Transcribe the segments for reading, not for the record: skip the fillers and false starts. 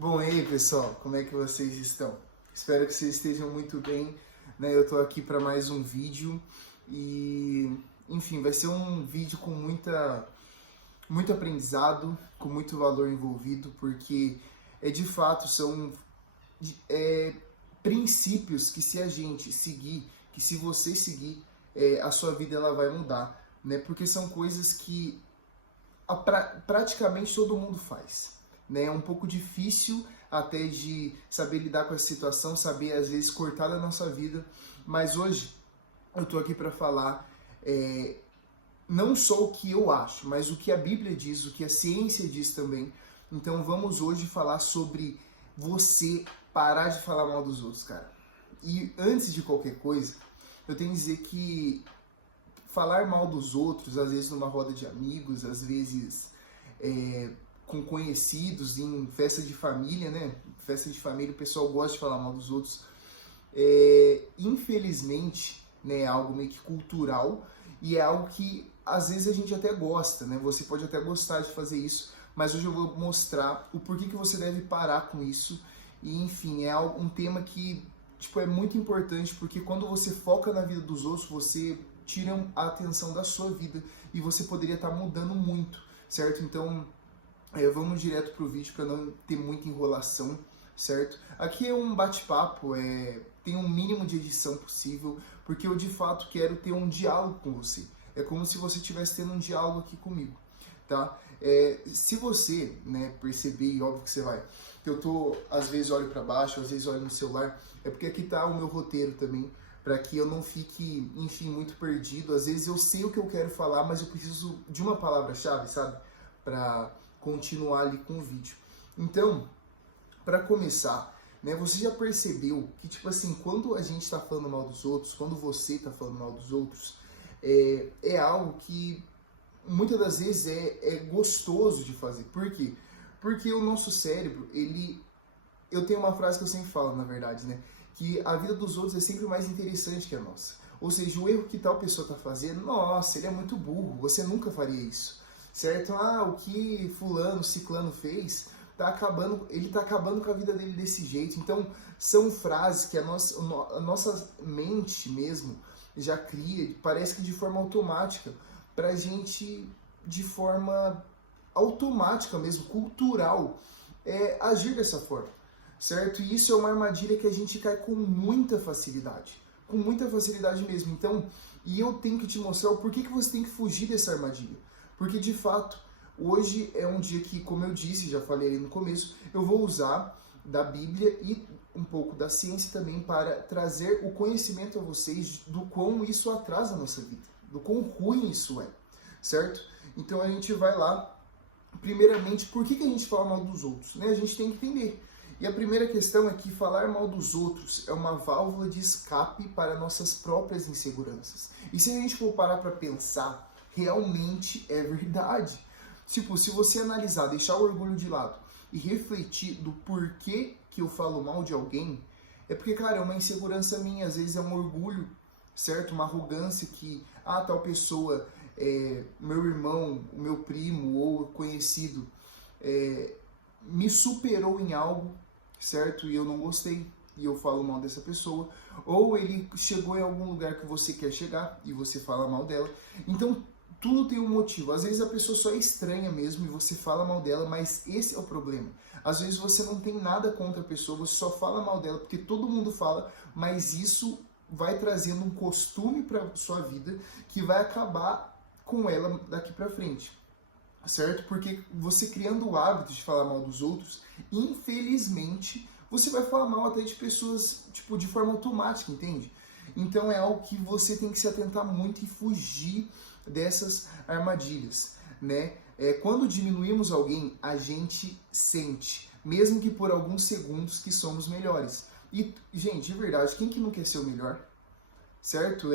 Bom, e aí, pessoal, como é que vocês estão? Espero que vocês estejam muito bem, né? Eu tô aqui para mais um vídeo e, enfim, vai ser um vídeo com muito aprendizado, com muito valor envolvido, porque de fato são é, princípios que se a gente seguir, que se você seguir, a sua vida ela vai mudar, né? Porque são coisas que praticamente todo mundo faz, né? É um pouco difícil até de saber lidar com essa situação, saber às vezes cortar da nossa vida, mas hoje eu tô aqui para falar não só o que eu acho, mas o que a Bíblia diz, o que a ciência diz também. Então vamos hoje falar sobre você parar de falar mal dos outros, cara. E antes de qualquer coisa, eu tenho que dizer que falar mal dos outros, às vezes numa roda de amigos, às vezes com conhecidos, em festa de família, né? Festa de família, o pessoal gosta de falar mal dos outros. Infelizmente, né, é algo meio que cultural e é algo que às vezes a gente até gosta, né? Você pode até gostar de fazer isso, mas hoje eu vou mostrar o porquê que você deve parar com isso. E enfim, é um tema que é muito importante, porque quando você foca na vida dos outros, você tira a atenção da sua vida e você poderia estar mudando muito, certo? Então, vamos direto pro vídeo para não ter muita enrolação, certo? Aqui é um bate-papo, tem um mínimo de edição possível, porque eu de fato quero ter um diálogo com você. É como se você estivesse tendo um diálogo aqui comigo, tá? Se você, né, perceber, e óbvio que você vai, que eu tô, às vezes olho para baixo, às vezes olho no celular, é porque aqui tá o meu roteiro também, para que eu não fique, enfim, muito perdido. Às vezes eu sei o que eu quero falar, mas eu preciso de uma palavra-chave, sabe? Para continuar ali com o vídeo. Então, para começar, né, você já percebeu que, tipo assim, quando a gente está falando mal dos outros, quando você está falando mal dos outros, é algo que muitas das vezes é gostoso de fazer. Por quê? Porque o nosso cérebro, eu tenho uma frase que eu sempre falo, na verdade, né? Que a vida dos outros é sempre mais interessante que a nossa. Ou seja, o erro que tal pessoa está fazendo, nossa, ele é muito burro, você nunca faria isso. Certo? O que fulano, ciclano fez, ele está acabando com a vida dele desse jeito. Então, são frases que a nossa mente mesmo já cria, parece que de forma automática, pra gente, de forma automática mesmo, cultural, agir dessa forma, certo? E isso é uma armadilha que a gente cai com muita facilidade mesmo. Então, e eu tenho que te mostrar o porquê que você tem que fugir dessa armadilha. Porque, de fato, hoje é um dia que, como eu disse, já falei ali no começo, eu vou usar da Bíblia e um pouco da ciência também para trazer o conhecimento a vocês do quão isso atrasa a nossa vida, do quão ruim isso é, certo? Então, a gente vai lá. Primeiramente, por que a gente fala mal dos outros? Né? A gente tem que entender. E a primeira questão é que falar mal dos outros é uma válvula de escape para nossas próprias inseguranças. E se a gente for parar para pensar, realmente é verdade. Tipo, se você analisar, deixar o orgulho de lado e refletir do porquê que eu falo mal de alguém, é porque, cara, é uma insegurança minha, às vezes é um orgulho, certo? Uma arrogância que, tal pessoa, meu irmão, o meu primo ou conhecido, me superou em algo, certo? E eu não gostei, e eu falo mal dessa pessoa. Ou ele chegou em algum lugar que você quer chegar, e você fala mal dela. Então, tudo tem um motivo. Às vezes a pessoa só é estranha mesmo, e você fala mal dela, mas esse é o problema. Às vezes você não tem nada contra a pessoa, você só fala mal dela, porque todo mundo fala, mas isso vai trazendo um costume para sua vida, que vai acabar com ela daqui para frente. Certo? Porque você criando o hábito de falar mal dos outros, infelizmente, você vai falar mal até de pessoas, tipo, de forma automática, entende? Então é algo que você tem que se atentar muito e fugir dessas armadilhas, né? Quando diminuímos alguém, a gente sente, mesmo que por alguns segundos, que somos melhores. E, gente, de verdade, quem que não quer ser o melhor? Certo?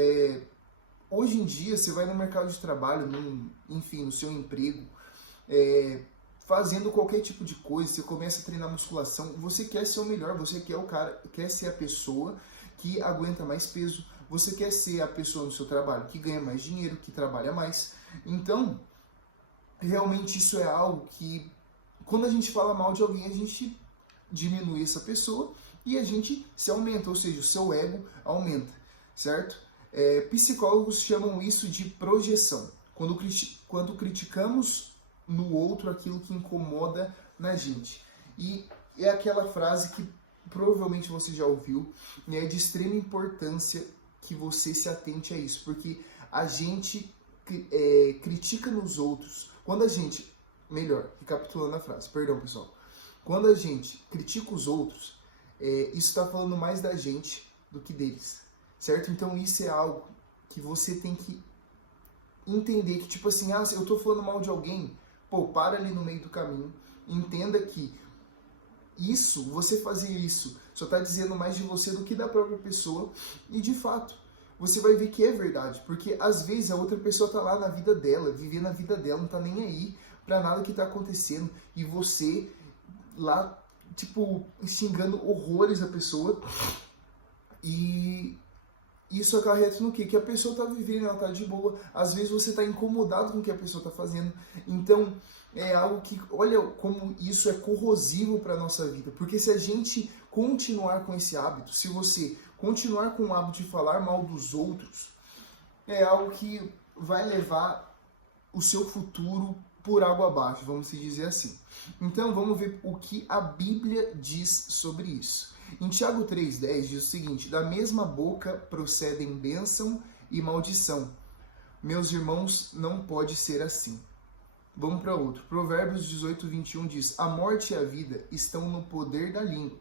Hoje em dia, você vai no mercado de trabalho, enfim, no seu emprego, fazendo qualquer tipo de coisa, você começa a treinar musculação, você quer ser o melhor, você quer quer ser a pessoa que aguenta mais peso, você quer ser a pessoa no seu trabalho que ganha mais dinheiro, que trabalha mais. Então, realmente isso é algo que, quando a gente fala mal de alguém, a gente diminui essa pessoa e a gente se aumenta, ou seja, o seu ego aumenta, certo? Psicólogos chamam isso de projeção, quando criticamos no outro aquilo que incomoda na gente. E é aquela frase que provavelmente você já ouviu, né, de extrema importância que você se atente a isso, porque a gente critica nos outros, quando a gente, melhor, recapitulando a frase, perdão pessoal, quando a gente critica os outros, isso está falando mais da gente do que deles, certo? Então isso é algo que você tem que entender, que tipo assim, se eu tô falando mal de alguém, pô, para ali no meio do caminho, entenda que você fazer isso, só está dizendo mais de você do que da própria pessoa, e de fato, você vai ver que é verdade, porque às vezes a outra pessoa tá lá na vida dela, vivendo a vida dela, não tá nem aí pra nada que tá acontecendo, e você lá, tipo, xingando horrores a pessoa, e isso acarreta no quê? Que a pessoa tá vivendo, ela tá de boa, às vezes você tá incomodado com o que a pessoa tá fazendo, então é algo que, olha como isso é corrosivo para nossa vida, porque se a gente continuar com esse hábito, se você continuar com o hábito de falar mal dos outros, é algo que vai levar o seu futuro por água abaixo, vamos dizer assim. Então vamos ver o que a Bíblia diz sobre isso. Em Tiago 3,10 diz o seguinte: da mesma boca procedem bênção e maldição. Meus irmãos, não pode ser assim. Vamos para outro. Provérbios 18:21 diz: a morte e a vida estão no poder da língua.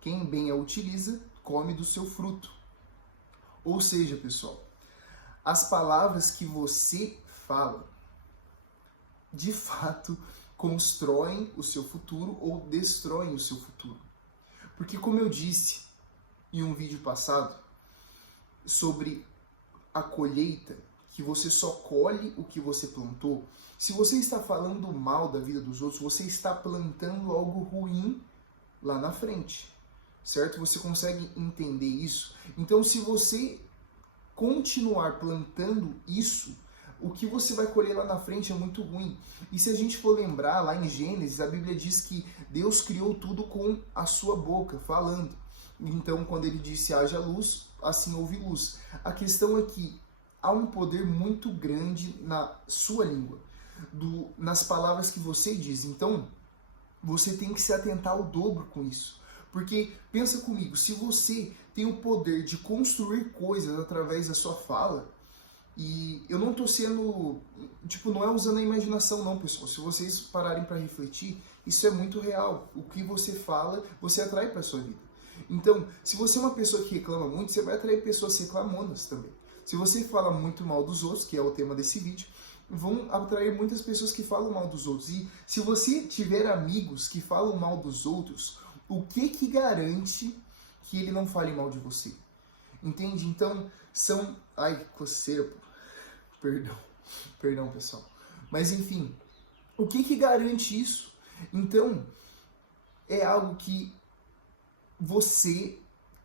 Quem bem a utiliza, come do seu fruto. Ou seja, pessoal, as palavras que você fala, de fato, constroem o seu futuro ou destroem o seu futuro. Porque, como eu disse em um vídeo passado sobre a colheita, que você só colhe o que você plantou, se você está falando mal da vida dos outros, você está plantando algo ruim lá na frente, certo? Você consegue entender isso? Então, se você continuar plantando isso, o que você vai colher lá na frente é muito ruim. E se a gente for lembrar, lá em Gênesis, a Bíblia diz que Deus criou tudo com a sua boca, falando. Então, quando ele disse haja luz, assim houve luz. A questão é que há um poder muito grande na sua língua, nas palavras que você diz. Então, você tem que se atentar ao dobro com isso. Porque, pensa comigo, se você tem o poder de construir coisas através da sua fala, e eu não estou sendo, não é usando a imaginação não, pessoal. Se vocês pararem para refletir, isso é muito real. O que você fala, você atrai para a sua vida. Então, se você é uma pessoa que reclama muito, você vai atrair pessoas reclamonas também. Se você fala muito mal dos outros, que é o tema desse vídeo, vão atrair muitas pessoas que falam mal dos outros. E se você tiver amigos que falam mal dos outros, o que garante que ele não fale mal de você? Entende? Então, são... Ai, que coceira, pô. Perdão, pessoal. Mas, enfim, o que garante isso? Então, é algo que você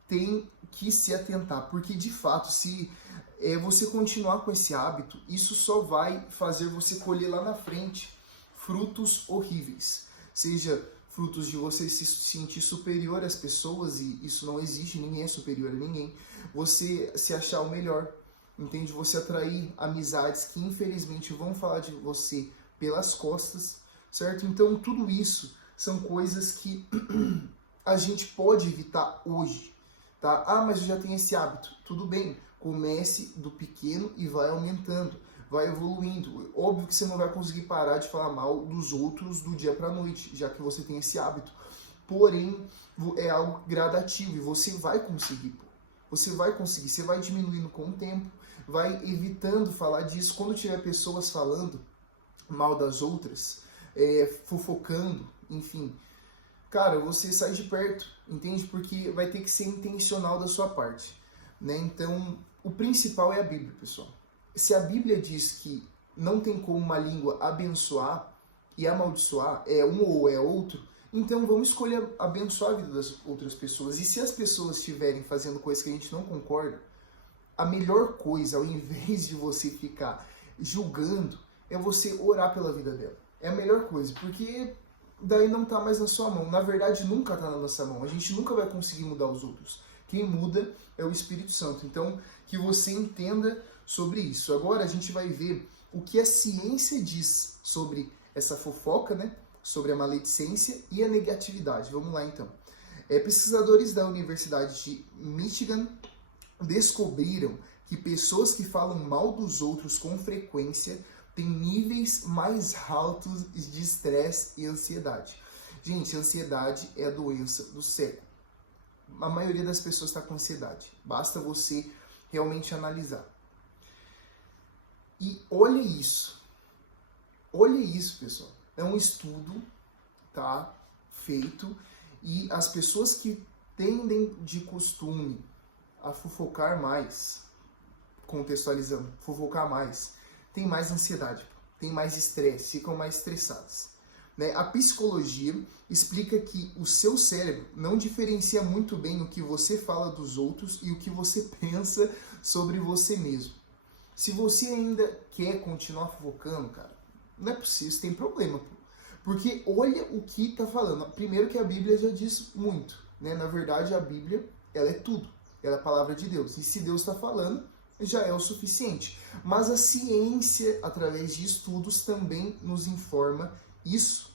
tem que se atentar, porque, de fato, se você continuar com esse hábito, isso só vai fazer você colher lá na frente frutos horríveis. Seja frutos de você se sentir superior às pessoas, e isso não existe, ninguém é superior a ninguém. Você se achar o melhor, entende? Você atrair amizades que infelizmente vão falar de você pelas costas, certo? Então tudo isso são coisas que a gente pode evitar hoje, tá? Mas eu já tenho esse hábito. Tudo bem, comece do pequeno e vai aumentando, vai evoluindo. Óbvio que você não vai conseguir parar de falar mal dos outros do dia para noite, já que você tem esse hábito. Porém, é algo gradativo e você vai conseguir, pô. Você vai conseguir, você vai diminuindo com o tempo, vai evitando falar disso. Quando tiver pessoas falando mal das outras, fofocando, enfim, cara, você sai de perto, entende? Porque vai ter que ser intencional da sua parte, né? Então, o principal é a Bíblia, pessoal. Se a Bíblia diz que não tem como uma língua abençoar e amaldiçoar, é um ou é outro, então vamos escolher abençoar a vida das outras pessoas. E se as pessoas estiverem fazendo coisas que a gente não concorda, a melhor coisa, ao invés de você ficar julgando, é você orar pela vida dela. É a melhor coisa, porque daí não está mais na sua mão. Na verdade, nunca está na nossa mão. A gente nunca vai conseguir mudar os outros. Quem muda é o Espírito Santo. Então, que você entenda sobre isso. Agora a gente vai ver o que a ciência diz sobre essa fofoca, né? Sobre a maledicência e a negatividade. Vamos lá, então. Pesquisadores da Universidade de Michigan descobriram que pessoas que falam mal dos outros com frequência têm níveis mais altos de estresse e ansiedade. Gente, ansiedade é a doença do século. A maioria das pessoas está com ansiedade. Basta você realmente analisar. E olha isso. Olha isso, pessoal. É um estudo, tá, feito, e as pessoas que tendem de costume a fofocar mais, contextualizando, fofocar mais, tem mais ansiedade, tem mais estresse, ficam mais estressadas. Né? A psicologia explica que o seu cérebro não diferencia muito bem o que você fala dos outros e o que você pensa sobre você mesmo. Se você ainda quer continuar fofocando, cara, não é possível, você tem problema. Porque olha o que está falando. Primeiro que a Bíblia já diz muito. Né? Na verdade, a Bíblia ela é tudo. Ela é a palavra de Deus. E se Deus está falando, já é o suficiente. Mas a ciência, através de estudos, também nos informa isso.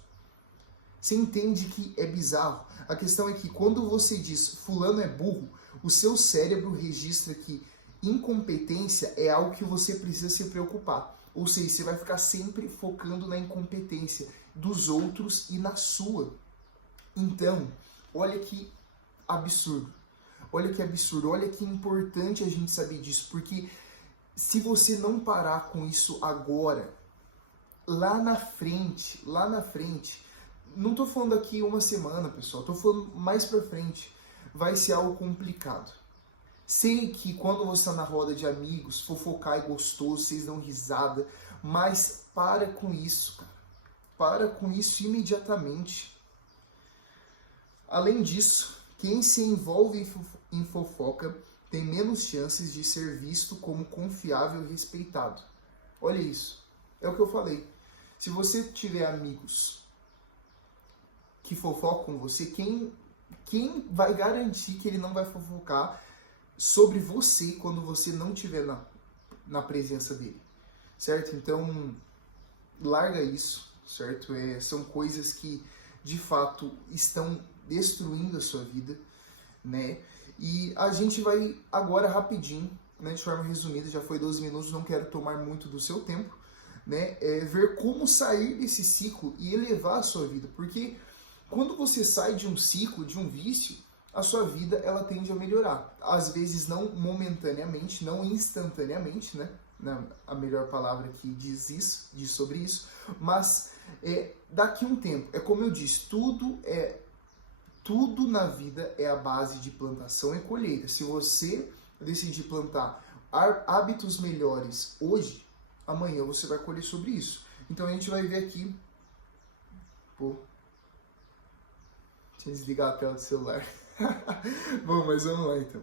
Você entende que é bizarro? A questão é que quando você diz fulano é burro, o seu cérebro registra que incompetência é algo que você precisa se preocupar. Ou seja, você vai ficar sempre focando na incompetência dos outros e na sua. Então, olha que absurdo. Olha que absurdo, olha que importante a gente saber disso, porque se você não parar com isso agora, lá na frente, não estou falando aqui uma semana, pessoal, estou falando mais pra frente, vai ser algo complicado. Sei que quando você está na roda de amigos, fofocar é gostoso, vocês dão risada, mas para com isso, cara. Para com isso imediatamente. Além disso, quem se envolve em fofoca tem menos chances de ser visto como confiável e respeitado. Olha isso. É o que eu falei. Se você tiver amigos que fofocam com você, quem vai garantir que ele não vai fofocar sobre você quando você não estiver na presença dele? Certo? Então, larga isso, certo? São coisas que, de fato, estão destruindo a sua vida, né? E a gente vai agora rapidinho, né, de forma resumida, já foi 12 minutos, não quero tomar muito do seu tempo, né? Ver como sair desse ciclo e elevar a sua vida, porque quando você sai de um ciclo, de um vício, a sua vida ela tende a melhorar. Às vezes não momentaneamente, não instantaneamente, né? A melhor palavra que diz sobre isso, mas daqui a um tempo. É como eu disse, tudo na vida é a base de plantação e colheita. Se você decidir plantar hábitos melhores hoje, amanhã você vai colher sobre isso. Então a gente vai ver aqui. Pô, deixa eu desligar a tela do celular. Bom, mas vamos lá então.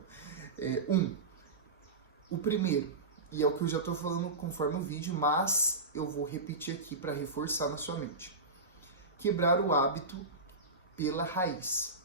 O primeiro, e é o que eu já estou falando conforme o vídeo, mas eu vou repetir aqui para reforçar na sua mente. Quebrar o hábito pela raiz.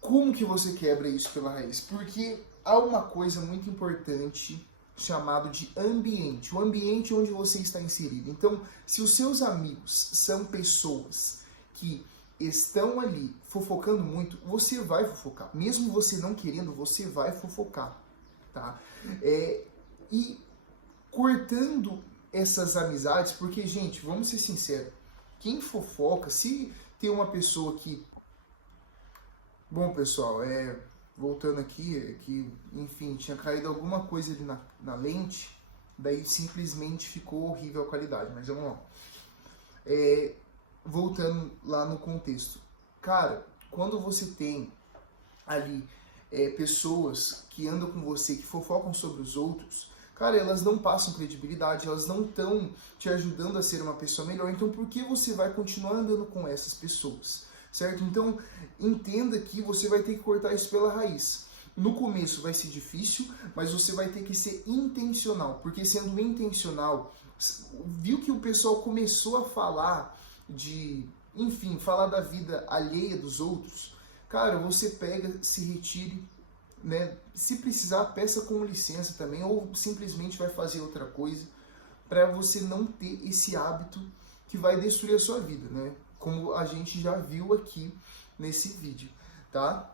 Como que você quebra isso pela raiz? Porque há uma coisa muito importante chamado de ambiente. O ambiente onde você está inserido. Então, se os seus amigos são pessoas que estão ali fofocando muito, você vai fofocar. Mesmo você não querendo, você vai fofocar. Tá? E cortando essas amizades, porque, gente, vamos ser sinceros, quem fofoca, se tem uma pessoa que... Bom, pessoal, voltando aqui, que, enfim, tinha caído alguma coisa ali na lente, daí simplesmente ficou horrível a qualidade, mas vamos lá. Voltando lá no contexto. Cara, quando você tem ali pessoas que andam com você, que fofocam sobre os outros, cara, elas não passam credibilidade, elas não estão te ajudando a ser uma pessoa melhor. Então, por que você vai continuar andando com essas pessoas? Certo? Então, entenda que você vai ter que cortar isso pela raiz. No começo vai ser difícil, mas você vai ter que ser intencional, porque sendo intencional, viu que o pessoal começou a falar enfim, falar da vida alheia dos outros, cara, você pega, se retire, né? Se precisar, peça com licença também, ou simplesmente vai fazer outra coisa, para você não ter esse hábito que vai destruir a sua vida, né? Como a gente já viu aqui nesse vídeo, tá?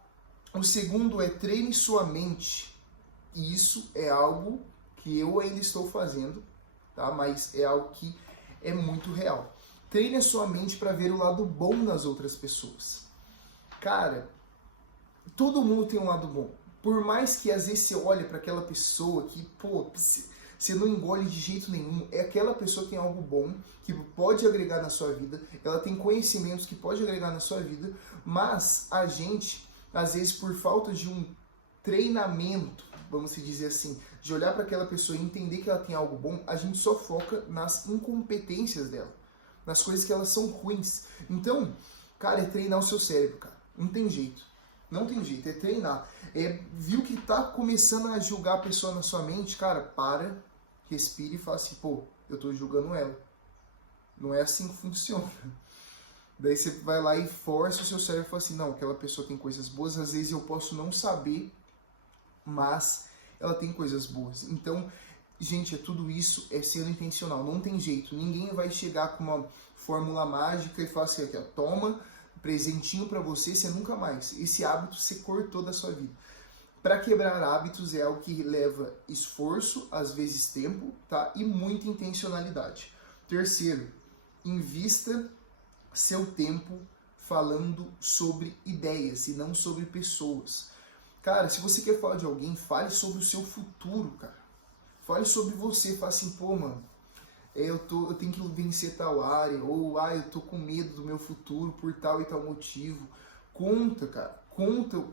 O segundo é treine sua mente. E isso é algo que eu ainda estou fazendo, tá? Mas é algo que é muito real. Treine a sua mente para ver o lado bom nas outras pessoas. Cara, todo mundo tem um lado bom. Por mais que às vezes você olhe para aquela pessoa que, pô, você não engole de jeito nenhum, é aquela pessoa que tem algo bom, que pode agregar na sua vida, ela tem conhecimentos que pode agregar na sua vida, mas a gente, às vezes por falta de um treinamento, vamos dizer assim, de olhar para aquela pessoa e entender que ela tem algo bom, a gente só foca nas incompetências dela, nas coisas que elas são ruins. Então, cara, é treinar o seu cérebro, cara. Não tem jeito. Não tem jeito, é treinar. Viu que tá começando a julgar a pessoa na sua mente, cara, para, respire e fala assim, pô, eu tô julgando ela. Não é assim que funciona. Daí você vai lá e força o seu cérebro e fala assim, não, aquela pessoa tem coisas boas, às vezes eu posso não saber, mas ela tem coisas boas. Então, gente, tudo isso é sendo intencional, não tem jeito. Ninguém vai chegar com uma fórmula mágica e falar assim, aqui, ó, toma, presentinho para você, você nunca mais. Esse hábito você cortou da sua vida. Para quebrar hábitos é algo que leva esforço, às vezes tempo, tá? E muita intencionalidade. Terceiro, invista seu tempo falando sobre ideias e não sobre pessoas. Cara, se você quer falar de alguém, fale sobre o seu futuro, cara. Fale sobre você, fale assim, pô, mano, eu tenho que vencer tal área, ou eu tô com medo do meu futuro por tal e tal motivo. Conta, cara, conta.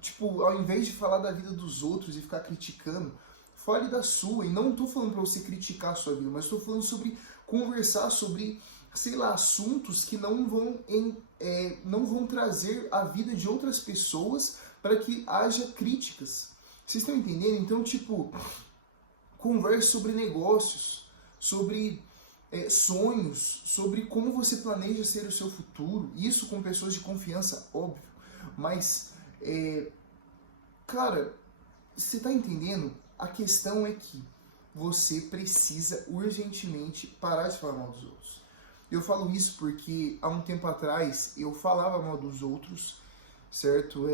Tipo, ao invés de falar da vida dos outros e ficar criticando, fale da sua. E não tô falando pra você criticar a sua vida, mas tô falando sobre conversar sobre, sei lá, assuntos que não vão trazer a vida de outras pessoas para que haja críticas. Vocês estão entendendo? Então, tipo, converse sobre negócios, sobre sonhos, sobre como você planeja ser o seu futuro. Isso com pessoas de confiança, óbvio. Mas, cara, você tá entendendo? A questão é que você precisa urgentemente parar de falar mal dos outros. Eu falo isso porque há um tempo atrás eu falava mal dos outros, certo?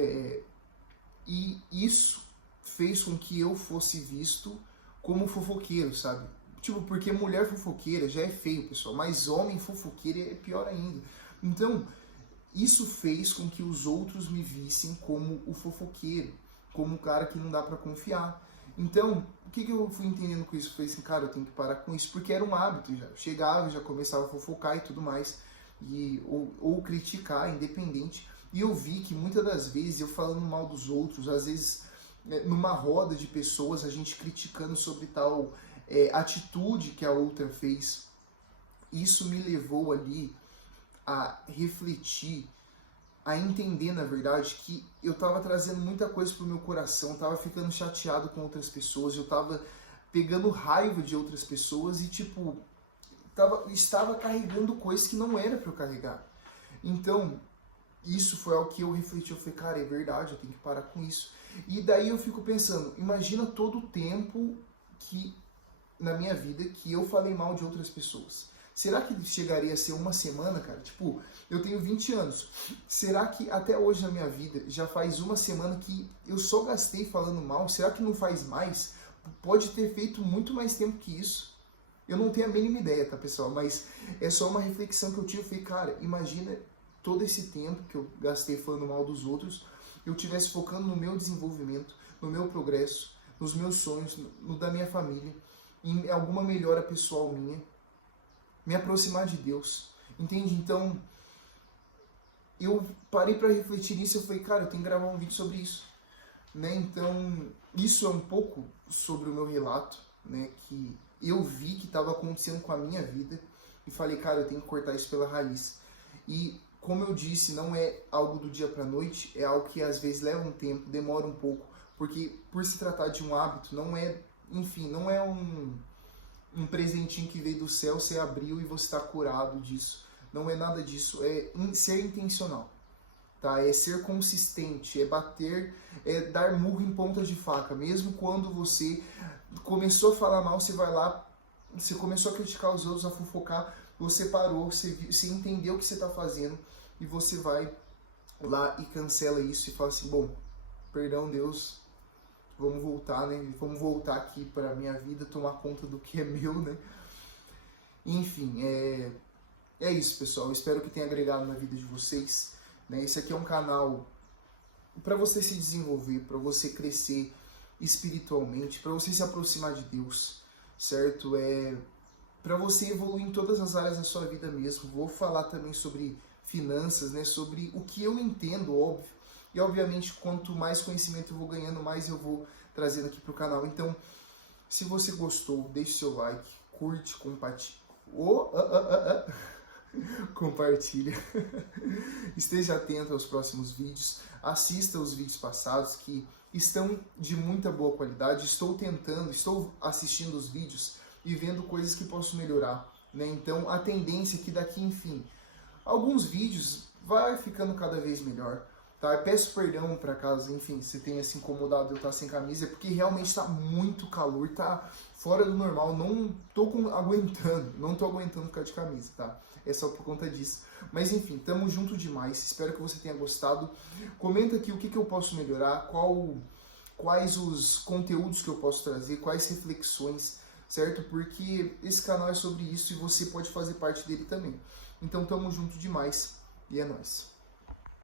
E isso fez com que eu fosse visto como fofoqueiro, sabe? Tipo, porque mulher fofoqueira já é feio, pessoal, mas homem fofoqueiro é pior ainda. Então, isso fez com que os outros me vissem como o fofoqueiro, como o cara que não dá pra confiar. Então, o que eu fui entendendo com isso? Eu falei assim, cara, eu tenho que parar com isso, porque era um hábito já. Eu chegava, já começava a fofocar e tudo mais, ou criticar, independente. E eu vi que muitas das vezes eu falando mal dos outros, às vezes numa roda de pessoas, a gente criticando sobre tal atitude que a outra fez, isso me levou ali a refletir, a entender, na verdade, que eu estava trazendo muita coisa pro meu coração, eu estava ficando chateado com outras pessoas, eu estava pegando raiva de outras pessoas e, tipo, estava carregando coisas que não era para eu carregar. Então, isso foi algo que eu refleti, eu falei, cara, é verdade, eu tenho que parar com isso. E daí eu fico pensando, imagina todo o tempo que, na minha vida, que eu falei mal de outras pessoas. Será que chegaria a ser uma semana, cara? Tipo, eu tenho 20 anos. Será que até hoje na minha vida já faz uma semana que eu só gastei falando mal? Será que não faz mais? Pode ter feito muito mais tempo que isso. Eu não tenho a mínima ideia, tá, pessoal? Mas é só uma reflexão que eu tive. Eu falei, cara, imagina todo esse tempo que eu gastei falando mal dos outros, eu estivesse focando no meu desenvolvimento, no meu progresso, nos meus sonhos, no da minha família, em alguma melhora pessoal minha, me aproximar de Deus, entende? Então, eu parei para refletir nisso e eu falei, cara, eu tenho que gravar um vídeo sobre isso, né? Então, isso é um pouco sobre o meu relato, né? Que eu vi que estava acontecendo com a minha vida e falei, cara, eu tenho que cortar isso pela raiz. E, como eu disse, não é algo do dia para noite, é algo que às vezes leva um tempo, demora um pouco, porque por se tratar de um hábito, não é, enfim, não é um presentinho que veio do céu, você abriu e você está curado disso. não é nada disso, é ser intencional, tá? É ser consistente, é bater, é dar murro em ponta de faca, mesmo quando você começou a falar mal, você vai lá, você começou a criticar os outros, a fofocar, você parou, você entendeu o que você está fazendo e você vai lá e cancela isso e fala assim, bom, perdão Deus, vamos voltar, né? Vamos voltar aqui para a minha vida, tomar conta do que é meu, né? Enfim, é isso, pessoal. Eu espero que tenha agregado na vida de vocês, né? Esse aqui é um canal para você se desenvolver, para você crescer espiritualmente, para você se aproximar de Deus, certo? Para você evoluir em todas as áreas da sua vida mesmo. Vou falar também sobre finanças, né? Sobre o que eu entendo, óbvio. E obviamente, quanto mais conhecimento eu vou ganhando, mais eu vou trazendo aqui para o canal. Então, se você gostou, deixe seu like, curte, compartilha. Compartilha. Esteja atento aos próximos vídeos. Assista os vídeos passados que estão de muita boa qualidade. Estou assistindo os vídeos e vendo coisas que posso melhorar, né? Então, a tendência é que daqui, enfim, alguns vídeos vai ficando cada vez melhor. Tá? Eu peço perdão para caso, enfim, se tenha se incomodado eu estar sem camisa, é porque realmente está muito calor, tá fora do normal, não tô aguentando ficar de camisa, tá? É só por conta disso. Mas enfim, tamo junto demais, espero que você tenha gostado. Comenta aqui o que eu posso melhorar, quais os conteúdos que eu posso trazer, quais reflexões, certo? Porque esse canal é sobre isso e você pode fazer parte dele também. Então tamo junto demais e é nóis.